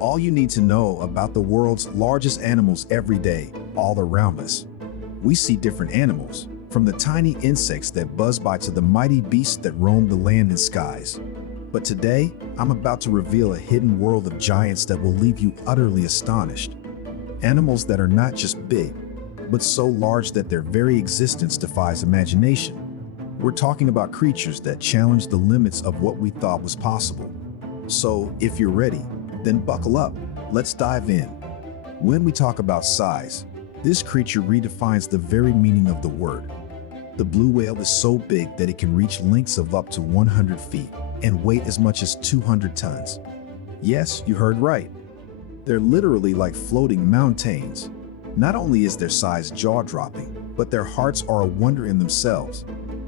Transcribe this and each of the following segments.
All you need to know about the world's largest animals every day, all around us. We see different animals, from the tiny insects that buzz by to the mighty beasts that roam the land and skies. But today, I'm about to reveal a hidden world of giants that will leave you utterly astonished. Animals that are not just big, but so large that their very existence defies imagination. We're talking about creatures that challenge the limits of what we thought was possible. So, if you're ready, then buckle up. Let's dive in. When we talk about size, this creature redefines the very meaning of the word. The blue whale is so big that it can reach lengths of up to 100 feet and weigh as much as 200 tons. Yes, you heard right. They're literally like floating mountains. Not only is their size jaw-dropping, but their hearts are a wonder in themselves.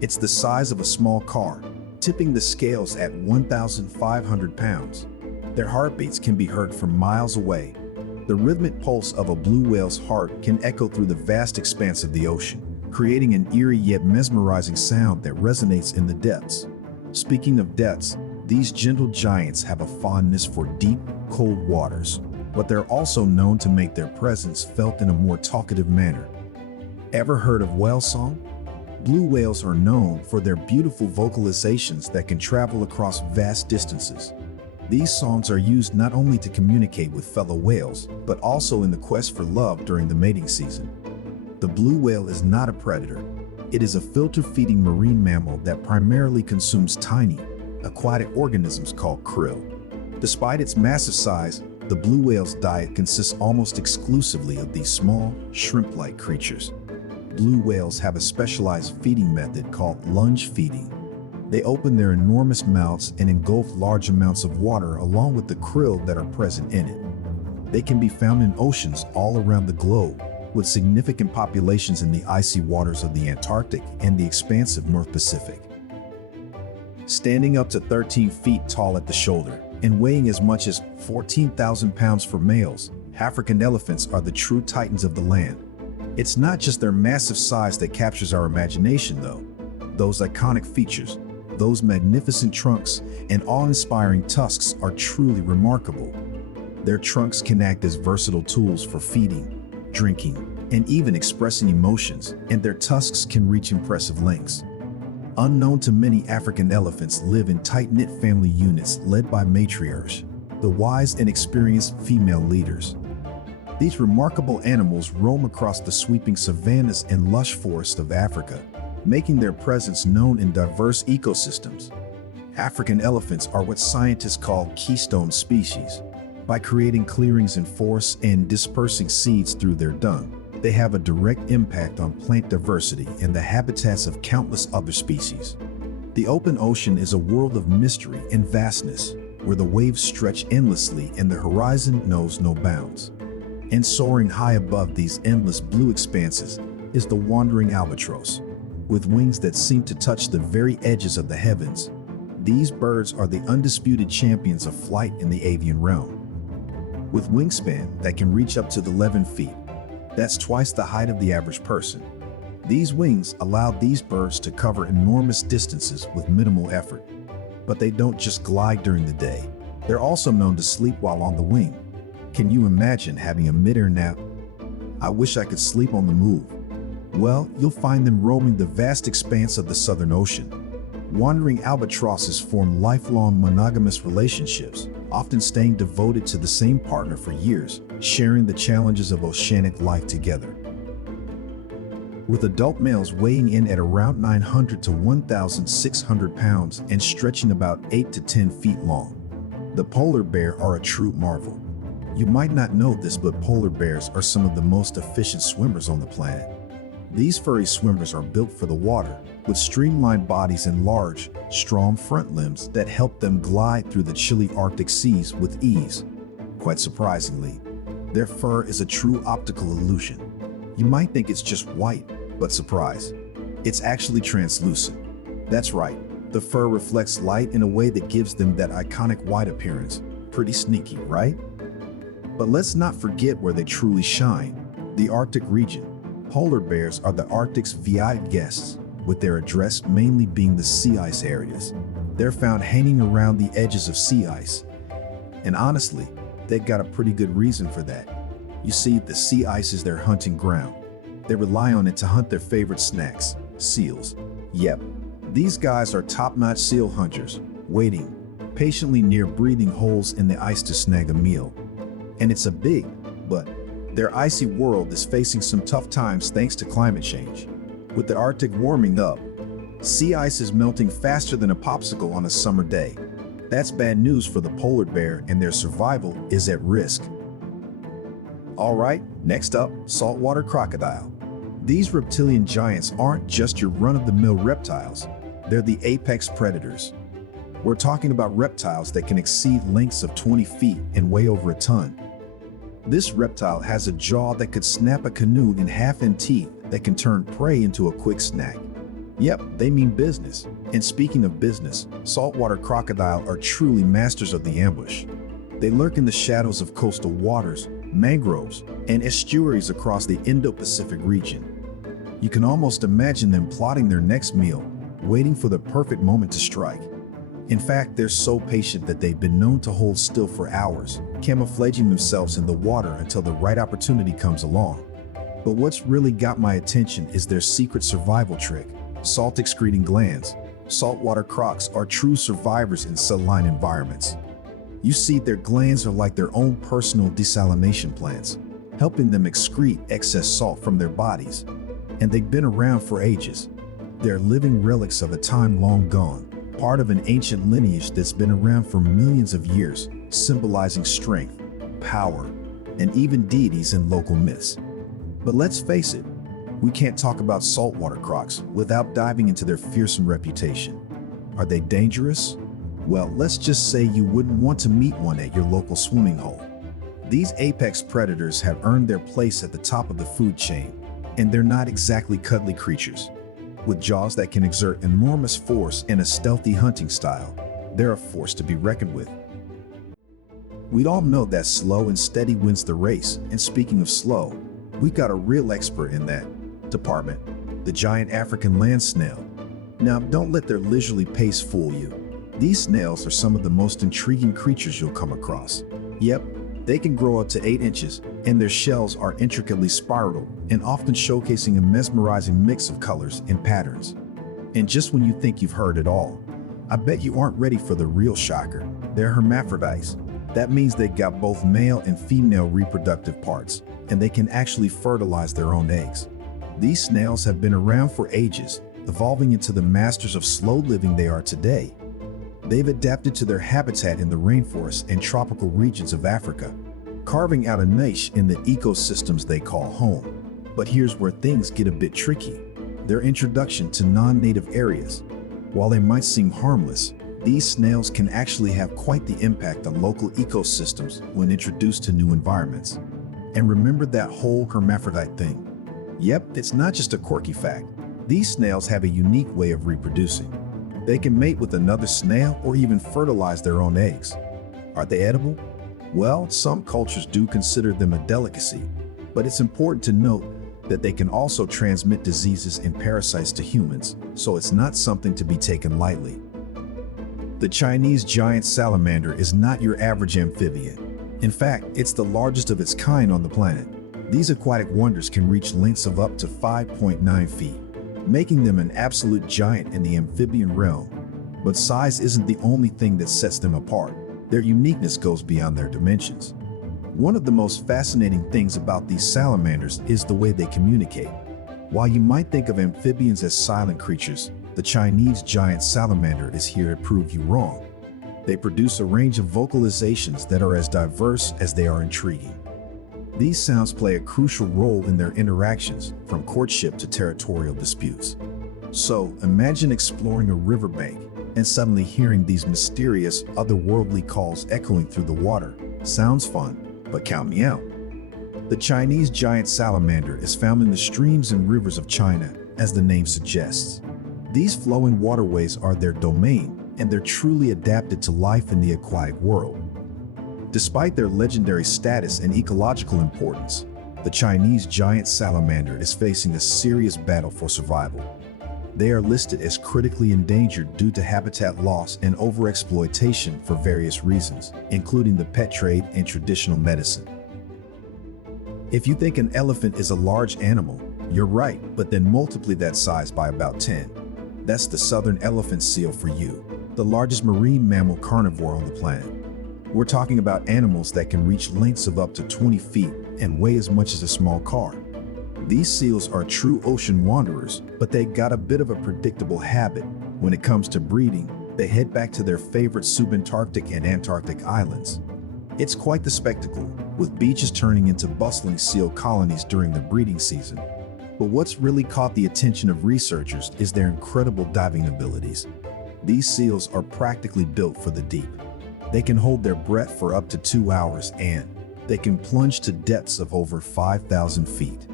It's the size of a small car, tipping the scales at 1,500 pounds. Their heartbeats can be heard from miles away. The rhythmic pulse of a blue whale's heart can echo through the vast expanse of the ocean, creating an eerie yet mesmerizing sound that resonates in the depths. Speaking of depths, these gentle giants have a fondness for deep, cold waters, but they're also known to make their presence felt in a more talkative manner. Ever heard of whale song? Blue whales are known for their beautiful vocalizations that can travel across vast distances. These songs are used not only to communicate with fellow whales, but also in the quest for love during the mating season. The blue whale is not a predator. It is a filter-feeding marine mammal that primarily consumes tiny, aquatic organisms called krill. Despite its massive size, the blue whale's diet consists almost exclusively of these small, shrimp-like creatures. Blue whales have a specialized feeding method called lunge feeding. They open their enormous mouths and engulf large amounts of water along with the krill that are present in it. They can be found in oceans all around the globe, with significant populations in the icy waters of the Antarctic and the expansive North Pacific. Standing up to 13 feet tall at the shoulder and weighing as much as 14,000 pounds for males, African elephants are the true titans of the land. It's not just their massive size that captures our imagination, though. Those iconic features, those magnificent trunks, and awe-inspiring tusks are truly remarkable. Their trunks can act as versatile tools for feeding, drinking, and even expressing emotions, and their tusks can reach impressive lengths. Unknown to many, African elephants live in tight-knit family units led by matriarchs, the wise and experienced female leaders. These remarkable animals roam across the sweeping savannas and lush forests of Africa, making their presence known in diverse ecosystems. African elephants are what scientists call keystone species. By creating clearings in forests and dispersing seeds through their dung, they have a direct impact on plant diversity and the habitats of countless other species. The open ocean is a world of mystery and vastness, where the waves stretch endlessly and the horizon knows no bounds. And soaring high above these endless blue expanses is the wandering albatross. With wings that seem to touch the very edges of the heavens, these birds are the undisputed champions of flight in the avian realm. With wingspan that can reach up to 11 feet, that's twice the height of the average person. These wings allow these birds to cover enormous distances with minimal effort. But they don't just glide during the day. They're also known to sleep while on the wing. Can you imagine having a mid-air nap? I wish I could sleep on the move. Well, you'll find them roaming the vast expanse of the Southern Ocean. Wandering albatrosses form lifelong monogamous relationships, often staying devoted to the same partner for years, sharing the challenges of oceanic life together. With adult males weighing in at around 900 to 1,600 pounds and stretching about 8 to 10 feet long. The polar bear are a true marvel. You might not know this, but polar bears are some of the most efficient swimmers on the planet. These furry swimmers are built for the water, with streamlined bodies and large, strong front limbs that help them glide through the chilly Arctic seas with ease. Quite surprisingly, their fur is a true optical illusion. You might think it's just white, but surprise, it's actually translucent. That's right, the fur reflects light in a way that gives them that iconic white appearance. Pretty sneaky, right? But let's not forget where they truly shine, the Arctic region. Polar bears are the Arctic's VIP guests, with their address mainly being the sea ice areas. They're found hanging around the edges of sea ice. And honestly, They've got a pretty good reason for that. You see, the sea ice is their hunting ground. They rely on it to hunt their favorite snacks, seals. Yep, these guys are top-notch seal hunters, waiting patiently near breathing holes in the ice to snag a meal. And it's a big, but their icy world is facing some tough times thanks to climate change. With the Arctic warming up, sea ice is melting faster than a popsicle on a summer day. That's bad news for the polar bear, and their survival is at risk. All right, next up, saltwater crocodile. These reptilian giants aren't just your run-of-the-mill reptiles, they're the apex predators. We're talking about reptiles that can exceed lengths of 20 feet and weigh over a ton. This reptile has a jaw that could snap a canoe in half and teeth that can turn prey into a quick snack. Yep, they mean business. And speaking of business, saltwater crocodile are truly masters of the ambush. They lurk in the shadows of coastal waters, mangroves, and estuaries across the Indo-Pacific region. You can almost imagine them plotting their next meal, waiting for the perfect moment to strike. In fact, they're so patient that they've been known to hold still for hours, camouflaging themselves in the water until the right opportunity comes along. But what's really got my attention is their secret survival trick, salt-excreting glands. Saltwater crocs are true survivors in saline environments. You see, their glands are like their own personal desalination plants, helping them excrete excess salt from their bodies. And they've been around for ages. They're living relics of a time long gone, part of an ancient lineage that's been around for millions of years, symbolizing strength, power, and even deities in local myths. But let's face it, we can't talk about saltwater crocs without diving into their fearsome reputation. Are they dangerous? Well, let's just say you wouldn't want to meet one at your local swimming hole. These apex predators have earned their place at the top of the food chain, and they're not exactly cuddly creatures. With jaws that can exert enormous force and a stealthy hunting style, they're a force to be reckoned with. We'd all know that slow and steady wins the race, and speaking of slow, we got a real expert in that department, the giant African land snail. Now, don't let their leisurely pace fool you. These snails are some of the most intriguing creatures you'll come across. Yep, they can grow up to 8 inches, and their shells are intricately spiraled and often showcasing a mesmerizing mix of colors and patterns. And just when you think you've heard it all, I bet you aren't ready for the real shocker. They're hermaphrodites. That means they've got both male and female reproductive parts, and they can actually fertilize their own eggs. These snails have been around for ages, evolving into the masters of slow living they are today. They've adapted to their habitat in the rainforests and tropical regions of Africa, carving out a niche in the ecosystems they call home. But here's where things get a bit tricky. Their introduction to non-native areas. While they might seem harmless, these snails can actually have quite the impact on local ecosystems when introduced to new environments. And remember that whole hermaphrodite thing? Yep, it's not just a quirky fact. These snails have a unique way of reproducing. They can mate with another snail or even fertilize their own eggs. Are they edible? Well, some cultures do consider them a delicacy, but it's important to note that they can also transmit diseases and parasites to humans, so it's not something to be taken lightly. The Chinese giant salamander is not your average amphibian. In fact, it's the largest of its kind on the planet. These aquatic wonders can reach lengths of up to 5.9 feet, making them an absolute giant in the amphibian realm. But size isn't the only thing that sets them apart. Their uniqueness goes beyond their dimensions. One of the most fascinating things about these salamanders is the way they communicate. While you might think of amphibians as silent creatures, the Chinese giant salamander is here to prove you wrong. They produce a range of vocalizations that are as diverse as they are intriguing. These sounds play a crucial role in their interactions, from courtship to territorial disputes. So, imagine exploring a riverbank and suddenly hearing these mysterious, otherworldly calls echoing through the water. Sounds fun, but count me out. The Chinese giant salamander is found in the streams and rivers of China, as the name suggests. These flowing waterways are their domain, and they're truly adapted to life in the aquatic world. Despite their legendary status and ecological importance, the Chinese giant salamander is facing a serious battle for survival. They are listed as critically endangered due to habitat loss and overexploitation for various reasons, including the pet trade and traditional medicine. If you think an elephant is a large animal, you're right, but then multiply that size by about 10. That's the southern elephant seal for you, the largest marine mammal carnivore on the planet. We're talking about animals that can reach lengths of up to 20 feet and weigh as much as a small car. These seals are true ocean wanderers, but they got a bit of a predictable habit. When it comes to breeding, they head back to their favorite subantarctic and Antarctic islands. It's quite the spectacle, with beaches turning into bustling seal colonies during the breeding season. But what's really caught the attention of researchers is their incredible diving abilities. These seals are practically built for the deep. They can hold their breath for up to 2 hours and they can plunge to depths of over 5,000 feet.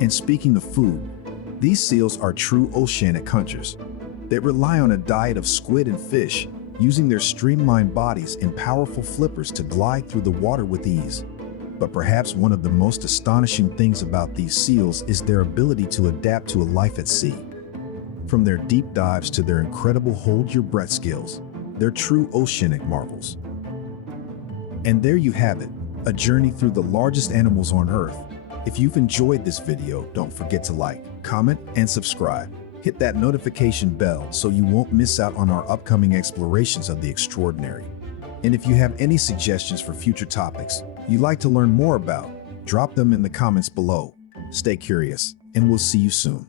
And speaking of food, these seals are true oceanic hunters. They rely on a diet of squid and fish, using their streamlined bodies and powerful flippers to glide through the water with ease. But perhaps one of the most astonishing things about these seals is their ability to adapt to a life at sea. From their deep dives to their incredible hold-your-breath skills, they're true oceanic marvels. And there you have it, a journey through the largest animals on Earth. If you've enjoyed this video, don't forget to like, comment, and subscribe. Hit that notification bell so you won't miss out on our upcoming explorations of the extraordinary. And if you have any suggestions for future topics you'd like to learn more about, drop them in the comments below. Stay curious, and we'll see you soon.